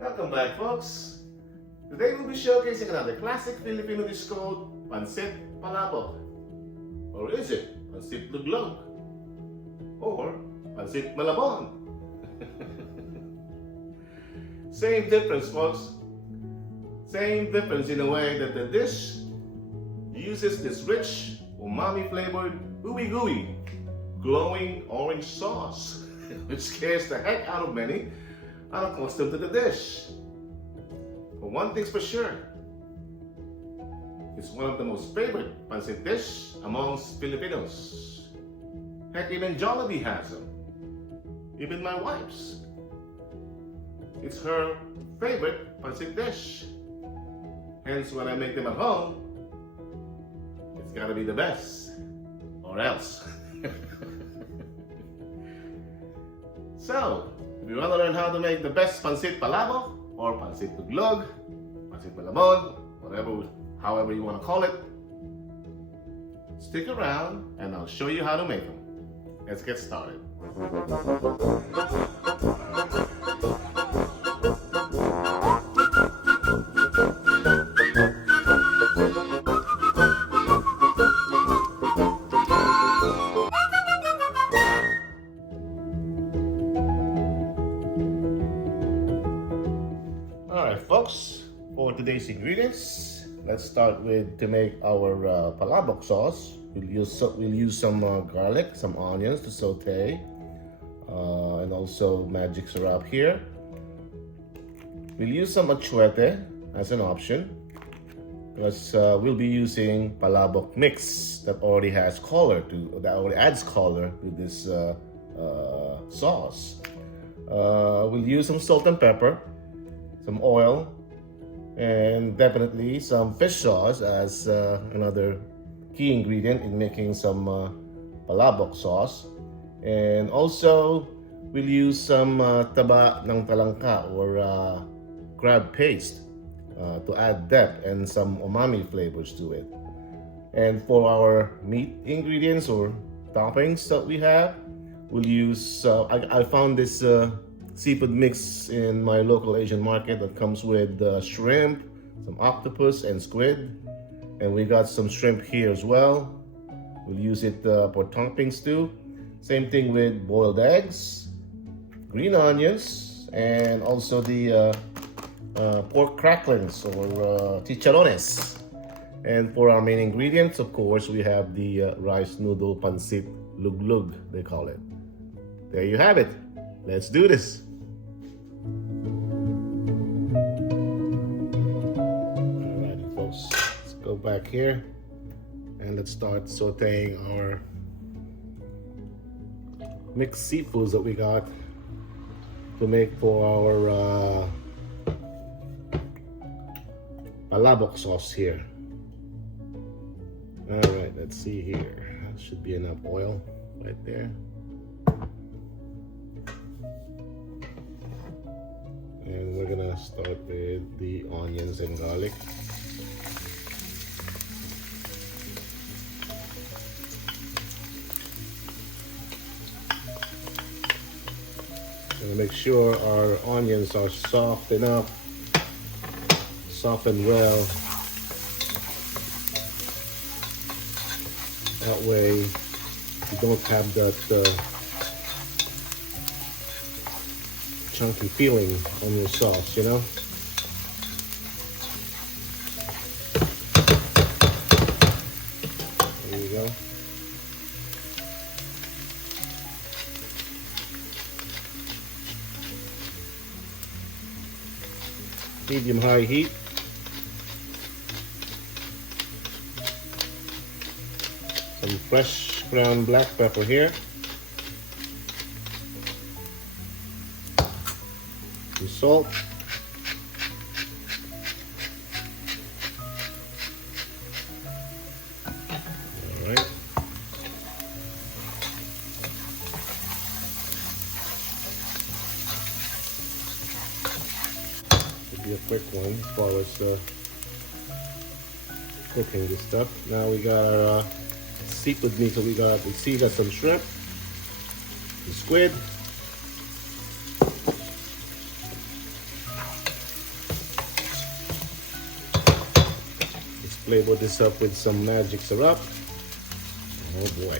Welcome back, folks. Today we'll be showcasing another classic Filipino dish called Pancit Palabok. Or is it Pancit Luglug? Or Pancit Malabon? Same difference, folks. Same difference in a way that the dish uses this rich, umami-flavored, ooey-gooey, glowing orange sauce, which scares the heck out of many unaccustomed to the dish. But one thing's for sure, it's one of the most favorite pancit dish amongst Filipinos. Heck, even Jollibee has them. Even my wife's. It's her favorite pancit dish. Hence, when I make them at home, it's gotta be the best, or else. So, if you want to learn how to make the best Pancit Palabok, or Pancit Luglug, Pancit Palabok, however you want to call it, stick around and I'll show you how to make them. Let's get started. Alright folks, for today's ingredients, let's start with to make our palabok sauce. We'll use some garlic, some onions to saute, and also magic syrup here. We'll use some achuete as an option, because we'll be using palabok mix that already has color that already adds color to this sauce. We'll use some salt and pepper, some oil, and definitely some fish sauce as another key ingredient in making some palabok sauce. And also we'll use some taba ng talangka or crab paste to add depth and some umami flavors to it. And for our meat ingredients or toppings that we have, we'll use I found this seafood mix in my local Asian market that comes with shrimp, some octopus, and squid. And we got some shrimp here as well. We'll use it for toppings too. Same thing with boiled eggs, green onions, and also the pork cracklings or chicharrones. And for our main ingredients, of course, we have the rice noodle Pancit Luglug, they call it. There you have it. Let's do this. Alrighty, folks. Let's go back here and let's start sauteing our mixed seafoods that we got to make for our palabok sauce here. Alright, let's see here. That should be enough oil right there. And we're gonna start with the onions and garlic. Gonna make sure our onions are soft enough, softened well. That way you don't have that chunky feeling on your sauce, you know? There you go. Medium-high heat. Some fresh ground black pepper here. Some salt. Alright. Should be a quick one as far as cooking this stuff. Now we got our seafood meat. So we see that some shrimp, the squid, flavor this up with some magic syrup. Oh boy.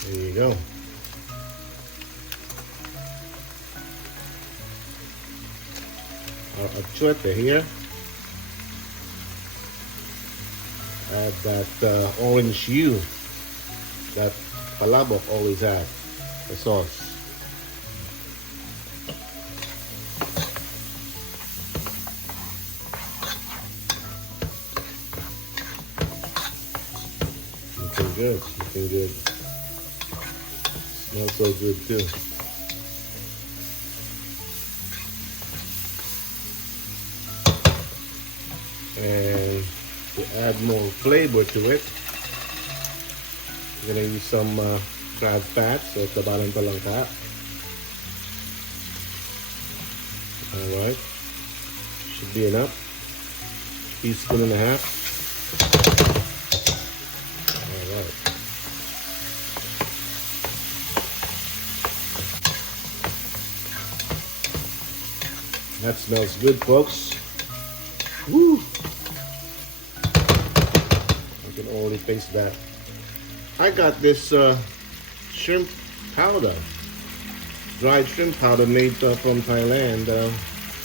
There you go. Our achiote here. Add that orange hue that Palabok always has, the sauce. Looking good, looking good. Smells so good too. And to add more flavor to it, we're gonna use some crab fat, so tabalan pa lang ka. Alright, should be enough. Teaspoon and a half. Alright. That smells good, folks. Woo! I can already taste that. I got this shrimp powder, dried shrimp powder made from Thailand.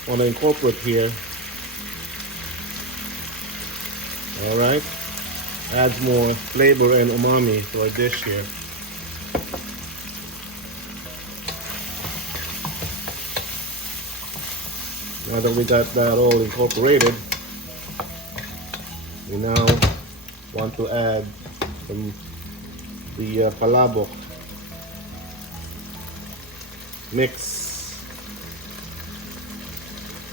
Want to incorporate here. All right, adds more flavor and umami to our dish here. Now that we got that all incorporated, we now want to add the palabok mix.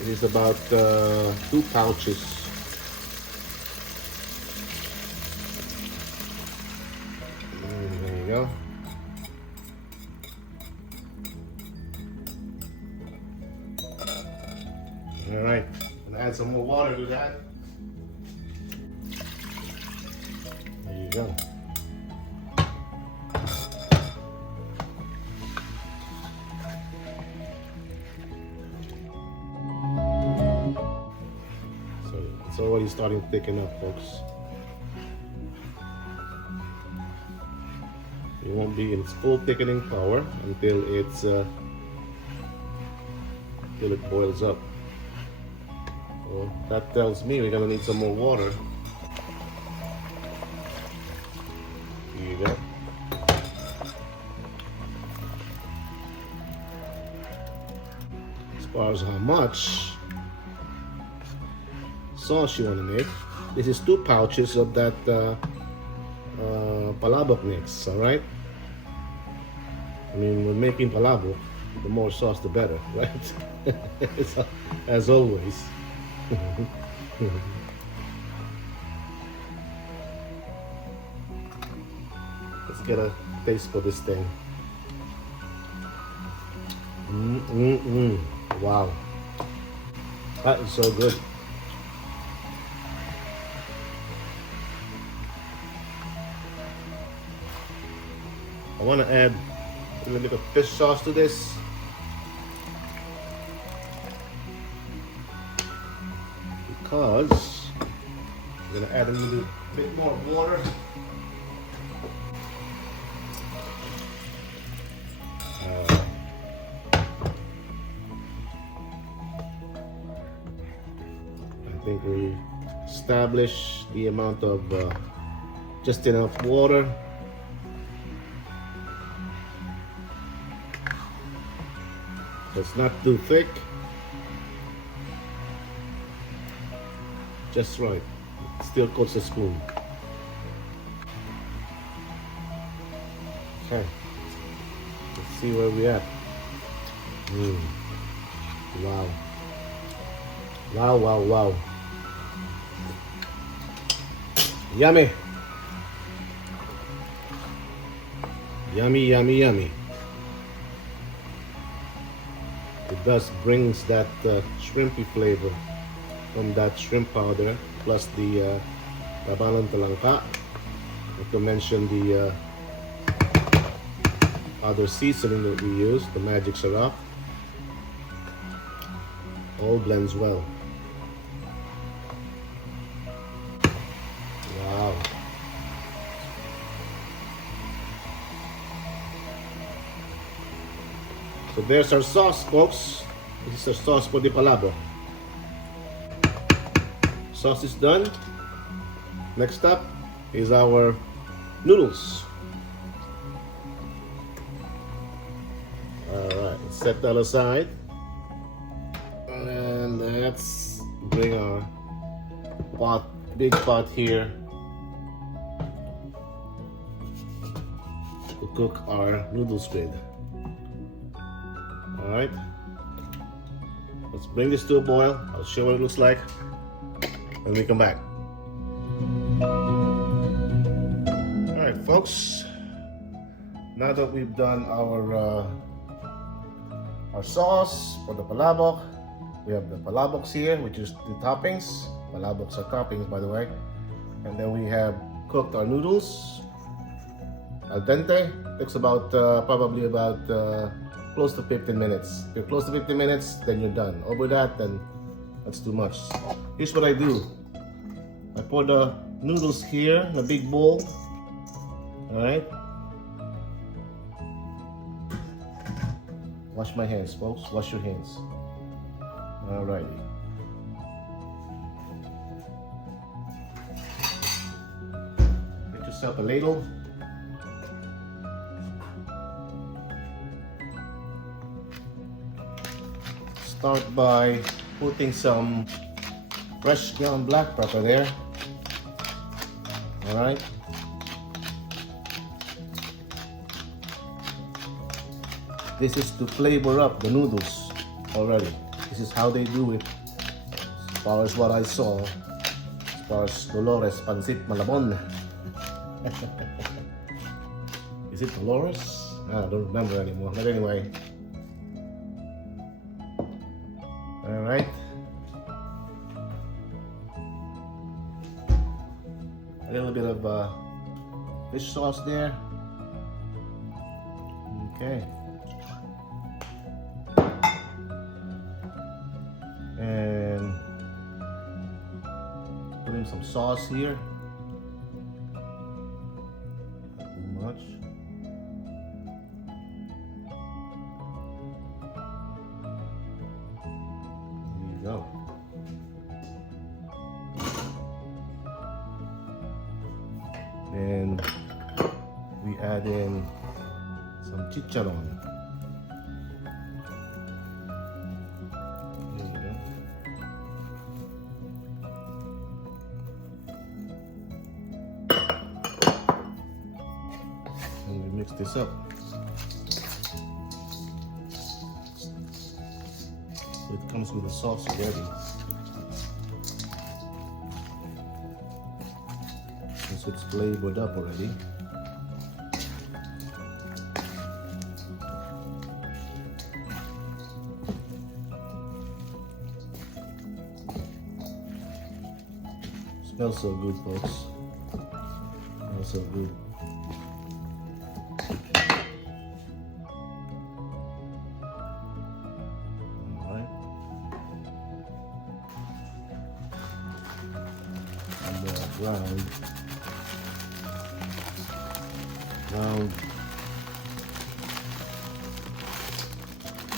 It is about 2 pouches. There you go. All right, gonna add some more water to that. There you go. So it's already starting to thicken up, folks. It won't be in its full thickening power until it's until it boils up. So that tells me we're gonna need some more water. Here you go. As far as how much sauce you want to make, this is 2 pouches of that palabok mix. All right. I mean, we're making palabok. The more sauce, the better, right? As always. Let's get a taste for this thing. Wow, that is so good. I want to add a little bit of fish sauce to this. Because I'm gonna add a little bit more water. I think we establish the amount of just enough water. So it's not too thick. Just right. It still coats a spoon. Okay. Let's see where we're at. Wow. Wow, wow, wow. Yummy. Yummy, yummy, yummy. It does brings that shrimpy flavor from that shrimp powder, plus the tabalan talangka. Not to mention the other seasoning that we use, the magic syrup. All blends well. Wow. So there's our sauce, folks. This is our sauce for the palabok. Sauce is done. Next up is our noodles. Alright, set that aside. And let's bring our big pot here to cook our noodles with. Alright, let's bring this to a boil. I'll show what it looks like when we come back. Alright, folks, now that we've done our sauce for the palabok, we have the palaboks here, which is the toppings. Palaboks are toppings, by the way. And then we have cooked our noodles al dente. Takes about probably about close to 15 minutes. If you're close to 15 minutes, then you're done. Over that, then that's too much. Here's what I do. I pour the noodles here in a big bowl. Alright. Wash my hands, folks. Wash your hands. Alrighty. Get yourself a ladle. Start by putting some fresh ground black pepper there. Alright. This is to flavor up the noodles already. This is how they do it. As far as what I saw, as far as Dolores Pancit Malabon. Is it Dolores? I don't remember anymore. But anyway. Alright. A little bit of fish sauce there. Okay. And put in some sauce here. Not too much. There you go. Then we add in some chicharron. Mix this up. It comes with the sauce already. Since it's flavored up already. Smells so good, folks. Smells so good. Ground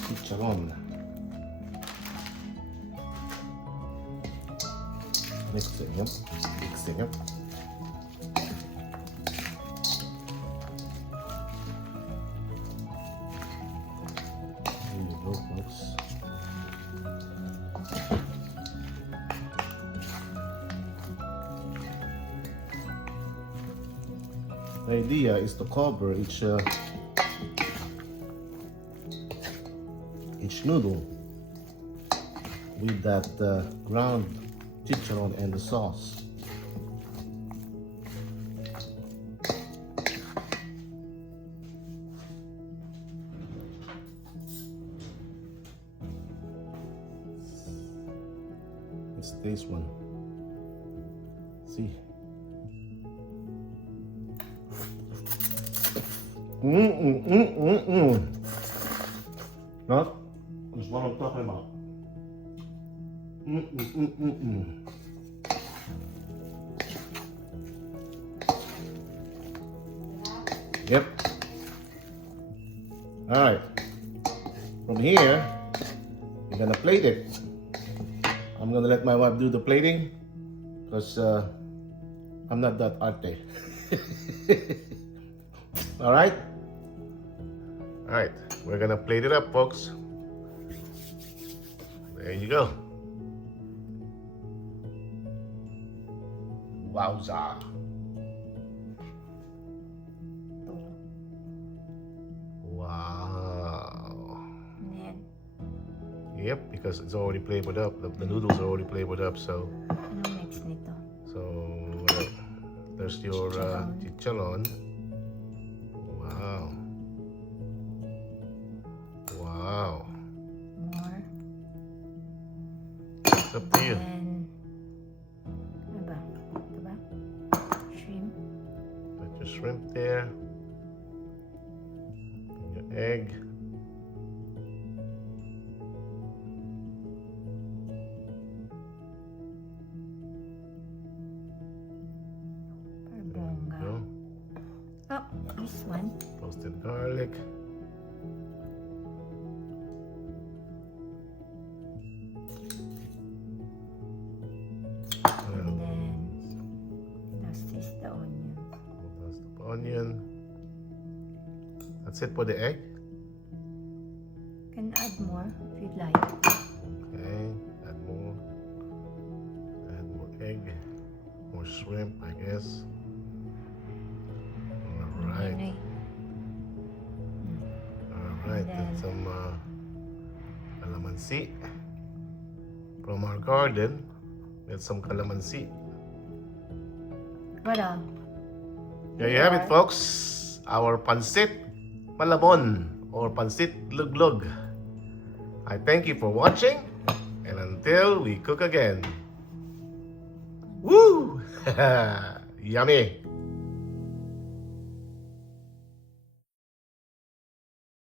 chicharron. Mixing it. Mixing it. There you go, folks. The idea is to cover each noodle with that ground chicharron and the sauce. Let's taste one. See. That is what I'm talking about. Yep. Alright. From here, you're gonna plate it. I'm gonna let my wife do the plating because I'm not that arty. Alright? Alright, we're gonna plate it up, folks. There you go. Wowza. Wow. Yep, because it's already flavored up. The noodles are already flavored up, so. Anong next nito? So, there's your chicharron. Wow. Wow. More. It's up to you. And, ano ba? Ito ba? Shrimp. Put your shrimp there. Your egg. Parbongga. Go. Oh, this one. Toasted garlic. And then, last is the onion. That's the onion. That's it for the egg. Can add more if you'd like. Okay, add more. Add more egg. More shrimp, I guess. Alright. Pinoy. Alright, And and some calamansi from our garden. Get some calamansi. Voilà. There you have it, folks. Our Pancit Malabon or Pancit Luglug. I thank you for watching, and until we cook again. Woo! Yummy!